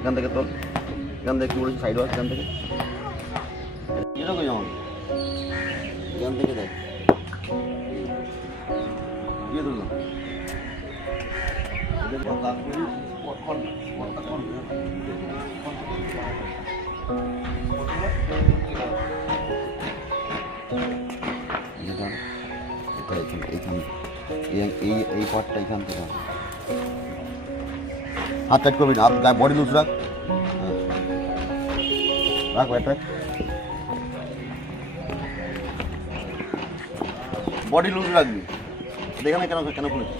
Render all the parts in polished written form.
এখান থেকে তোর এখান থেকে কি বলেছি সাইড ওয়াশ এখান থেকে এরকম যেমন এখান থেকে দেখ দিয়ে ধরলাম এই পার্টটা এখান থেকে হাত টাইট করবি না, হাত বডি লুজ রাখ, রাখ ব্যাটা বডি লুজ রাখবি। এখানে কেন কেন খুলেছিস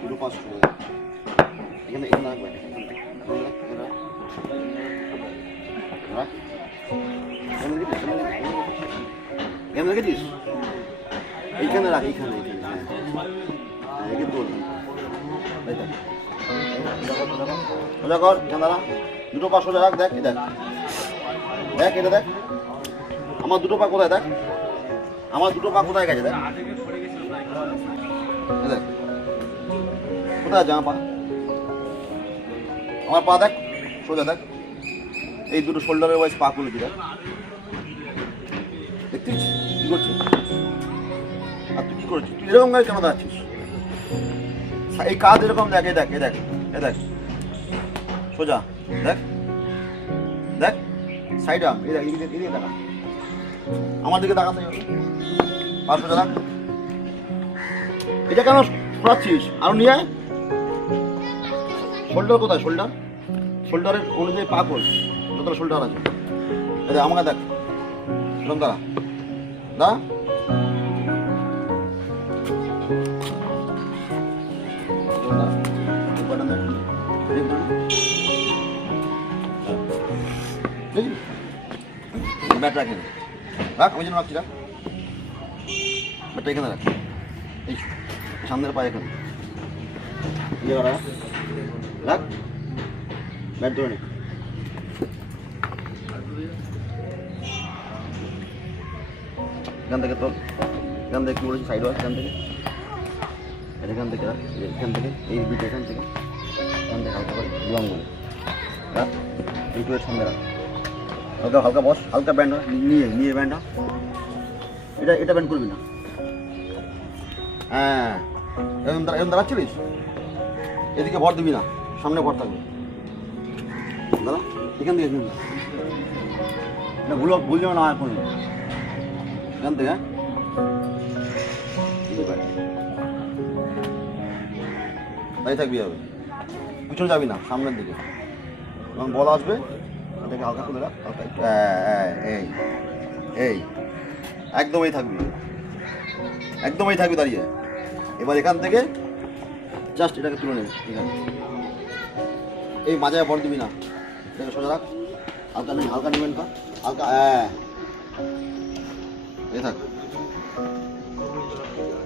দুটো পাঁচ এখানে এখানে রাখবে রাখ এখানে রেখেছিস এইখানে রাখ এইখানে এইখানে রেখে তোল সোজা কর এখানে দাঁড়া দুটো পা সোজা রাখ দেখ এই দেখ দেখ এটা দেখ আমার দুটো পা কোথায় দেখ আমার দুটো পা কোথায় গেছে দেখ দেখ কোথায় আছে আমার পা আমার পা দেখ সোজা দেখ এই দুটো শোল্ডারের ওয়াইজ পা খুলেছি দেখ দেখছিস কি করছিস আর তুই কি করেছিস তুই এরকম গাড়ি কেন দাঁড়াচ্ছিস এই কাজ এরকম দেখ এই দেখ এই দেখ এই দেখ সোজা দেখ দেখ সাইড আম এই দেখ এদিকে দেখা আমার দিকে তাকাতে হবে পা সোজা রাখ এটা কেন পড়াচ্ছিস আরো নিয়ে আয় শোল্ডার কোথায় শোল্ডার শোল্ডারের অনুযায়ী পা খোল যতটা শোল্ডার আছে এই দেখ আমাকে দেখ এরকম দাঁড়া দা ব্যাট রাখ রাখ আমি যেন রাখছি রাখ ব্যাটটা এখানে রাখ এই সামনের পায়ে এখানে ইয়ে করা রাখ ব্যাট ধরে নে এখান থেকে তোর এখান থেকে কি বলেছি সাইড ওয়াশ এখান থেকে এখান থেকে রাখ এখান থেকে এই দুটো এখান থেকে হালকা করে দু আঙ্গুল রাখ দুটো সামনে রাখ হালকা হালকা বস হালকা ব্যান্ড নিয়ে নিয়ে ব্যান্ড এটা এটা ব্যান্ড করবি না হ্যাঁ এরকম দাঁড়াচ্ছিলিস এদিকে ভর দিবি না সামনে ভর থাকবে দাদা এখান থেকে না ভুল যাবে না এখন এখান থেকে তাই থাকবি হবে পিছনে যাবি না সামনের দিকে যখন বল আসবে এটাকে হালকা তুলে রাখ হালকা এই এই একদমই থাকবি একদমই থাকবি দাঁড়িয়ে এবার এখান থেকে জাস্ট এটাকে তুলে নেবে এখানে এই মাজায় ভর দিবি না এটাকে সোজা রাখ হালকা নেই হালকা নেবেন কা হালকা এই থাক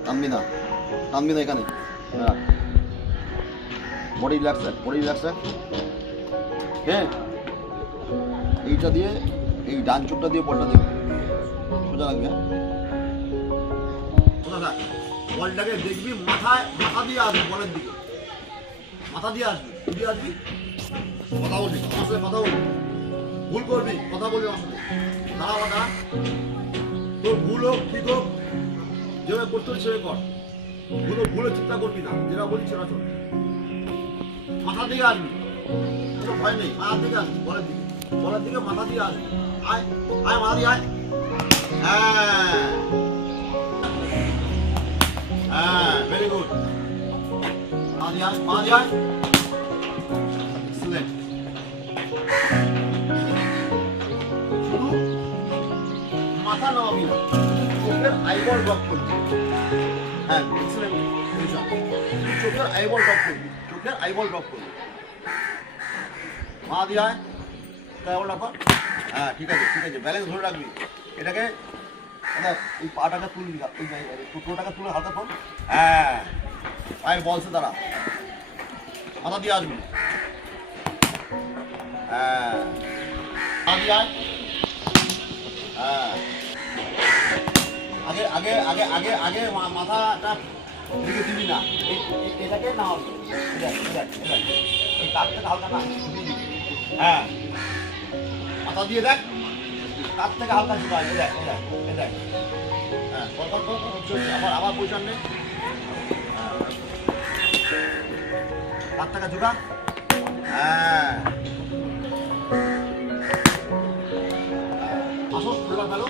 টানবি না এখানে রাখ বডি রিল্যাক্স রাখ হ্যাঁ এইটা দিয়ে এই ডান চোখটা দিয়ে বলটা দেবে সোজা রাখবে বলটাকে দেখবি মাথা দিয়ে আসবি বলের দিকে মাথা দিয়ে আসবি কথা বলবি আমার সাথে কথা বলবি ভুল করবি কথা বলবি আমার সাথে দাঁড়া তোর ভুল হোক ঠিক হোক যেভাবে করতে হচ্ছে সেভাবে কর ভুলে চিন্তা করবি না যেটা বলি সেটা চল মাথা দিয়ে আসবি কোনো ভয় নেই মাথা দিকে আসবি বলের দিকে মাথা দিয়ে আসবি আয় মাথা দিয়ে আয় হ্যাঁ ভেরি গুড মাথা দিয়ে আয় এক্সিলেন্ট শুধু মাথা নামাবি না চোখের আইবল ড্রপ করবি হ্যাঁ এক্সিলেন্ট চোখের আইবল ড্রপ করবি মা দিয়ে আয় আইবল ড্রপ কর হ্যাঁ ঠিক আছে ব্যালেন্স ধরে রাখবি এটাকে এই পাটাকে তুলবি টোটাকে তুলে হালকা কর হ্যাঁ পায়ের বলছে দাঁড়া মাথা দিয়ে আসবি হ্যাঁ মা দিয়ে আয় হ্যাঁ আগে মাথাটা এদিকে দিবি না এটাকে নামাবি ওই তার থেকে হালকা না হ্যাঁ মাথা দিয়ে দেখ তার থেকে হালকা ঝুঁকা দেখ হ্যাঁ আবার পয়সা নেই তার থেকে ঝুঁকা হ্যাঁ আসো ফেলো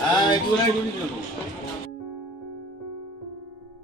হ্যাঁ একটু